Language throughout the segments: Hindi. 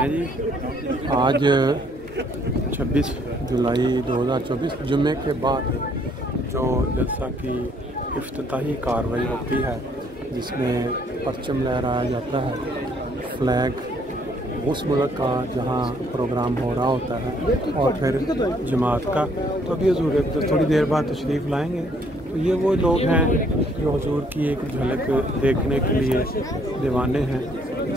हैं जी। आज 26 जुलाई 2024 जुम्मे के बाद जो जलसा की इफ्तिताही कार्रवाई होती है जिसमें परचम लहराया जाता है, फ्लैग उस मुल्क का जहां प्रोग्राम हो रहा होता है और फिर जमात का, तो अभी हजूर थोड़ी देर बाद तशरीफ़ लाएंगे। तो ये वो लोग हैं जो हुजूर की एक झलक देखने के लिए दीवाने हैं।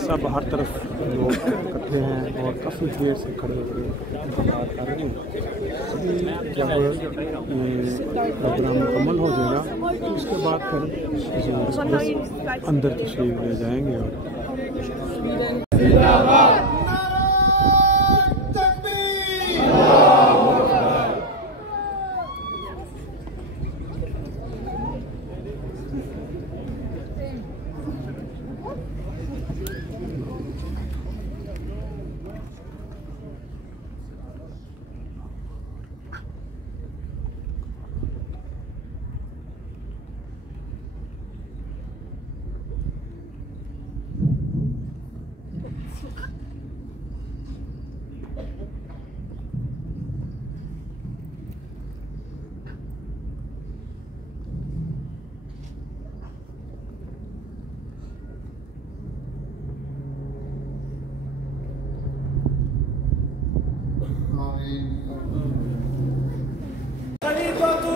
सब हर तरफ लोग इकट्ठे हैं और काफ़ी देर से खड़े हुए इंतज़ार कर रहे हैं। अभी जब ये प्रोग्राम मुकम्मल हो जाएगा तो उसके बाद फिर हुजूर अंदर तशरीफ़ ले जाएंगे। और खलीफतुल